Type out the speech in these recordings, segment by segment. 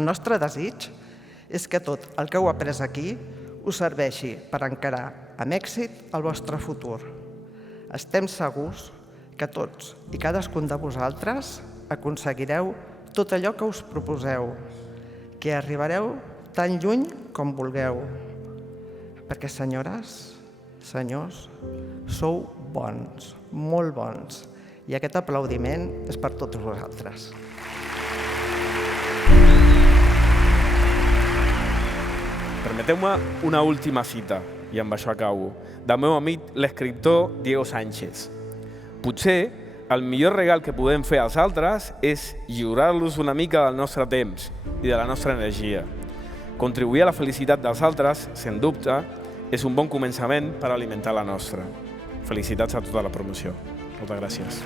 El nostre desig és que tot el que heu après aquí us serveixi per encarar amb èxit el vostre futur. Estem segurs que tots i cadascun de vosaltres aconseguireu tot allò que us proposeu, que arribareu tan lluny com vulgueu. Perquè, senyores, senyors, sou bons, molt bons, i aquest aplaudiment és per tots vosaltres. Permeteu-me una última cita, i amb això acabo, del meu amic l'escriptor Diego Sánchez. Potser el millor regal que podem fer als altres és lliurar-los una mica del nostre temps i de la nostra energia. Contribuir a la felicitat dels altres, sens dubte, és un bon començament per alimentar la nostra. Felicitats a tota la promoció. Moltes gràcies.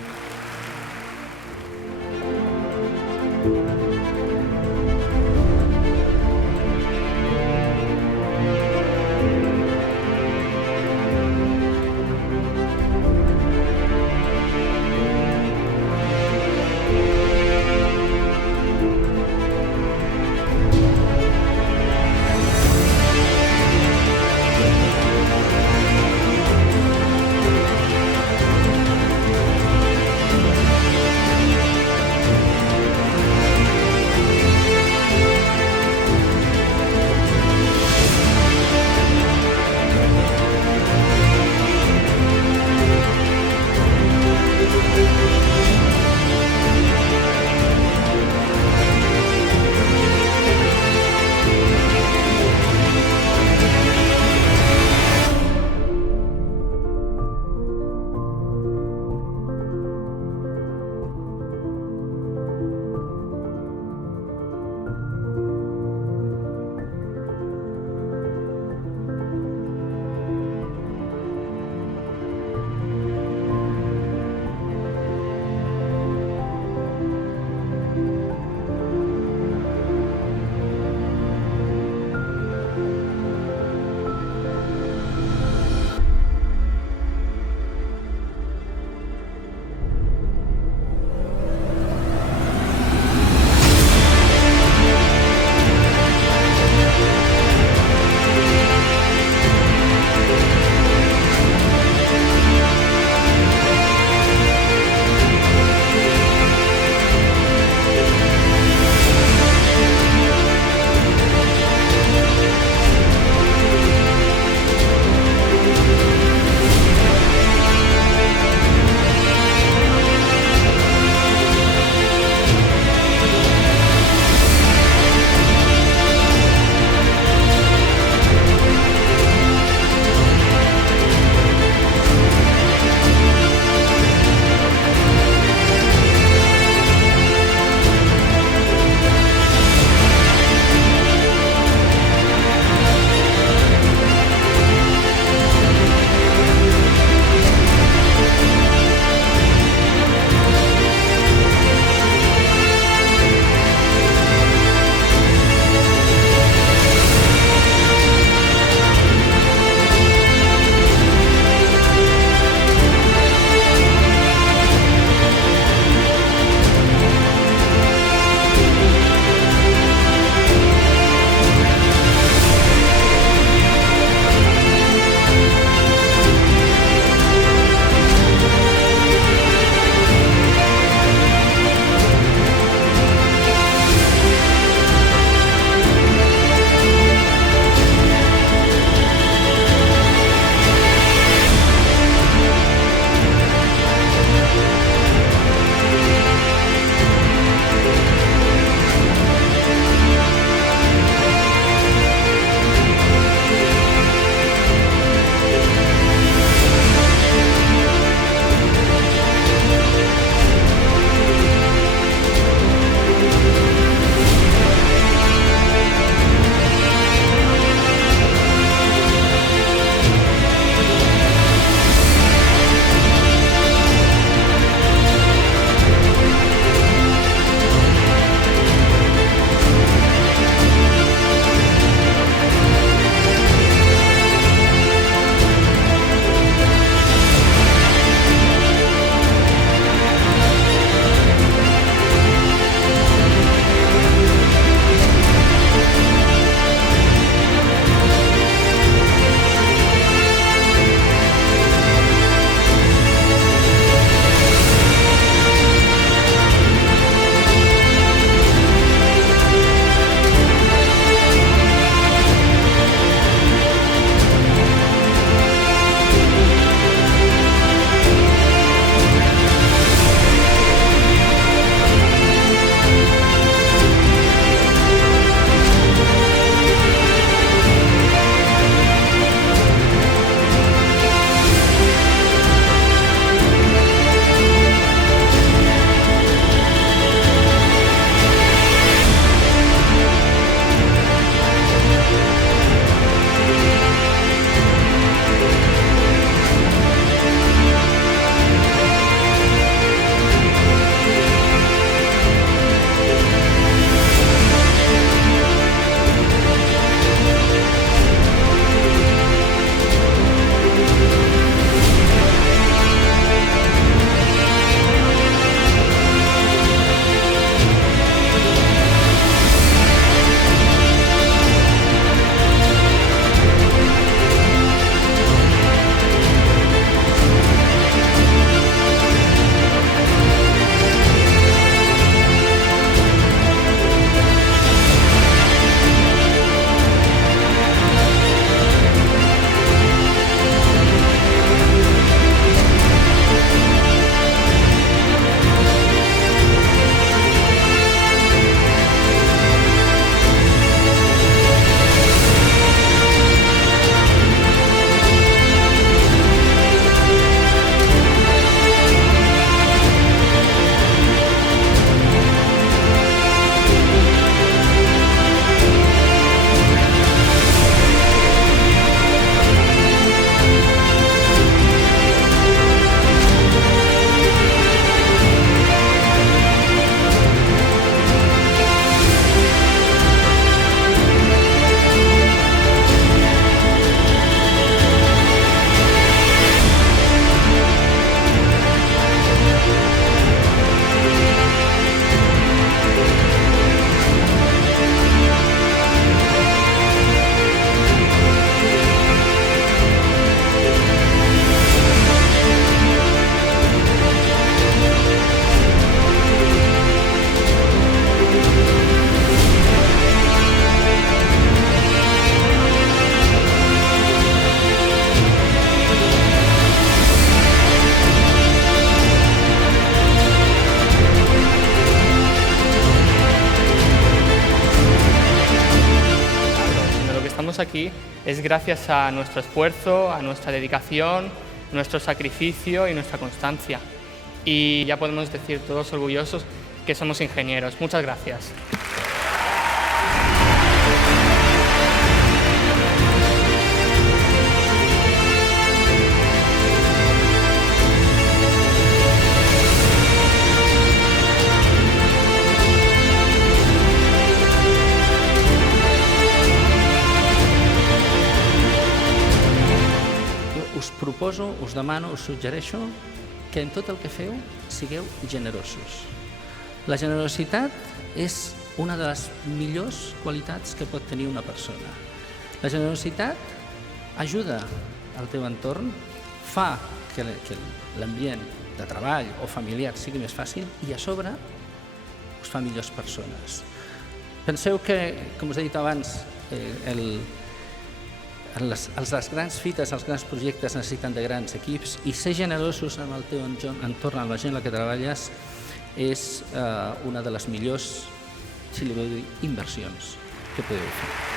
estemos aquí es gracias a nuestro esfuerzo, a nuestra dedicación, nuestro sacrificio y nuestra constancia. Y ya podemos decir todos orgullosos que somos ingenieros. Muchas gracias. Us proposo, us demano, us suggereixo que en tot el que feu sigueu generosos. La generositat és una de les millors qualitats que pot tenir una persona. La generositat ajuda al teu entorn, fa que l'ambient de treball o familiar sigui més fàcil i a sobre us fa millors persones. Penseu que, com us he dit abans, les grans fites, els grans projectes necessiten de grans equips i ser generosos amb el teu entorn, amb la gent amb la que treballes, és una de les millors, si li podeu dir, inversions que podeu fer.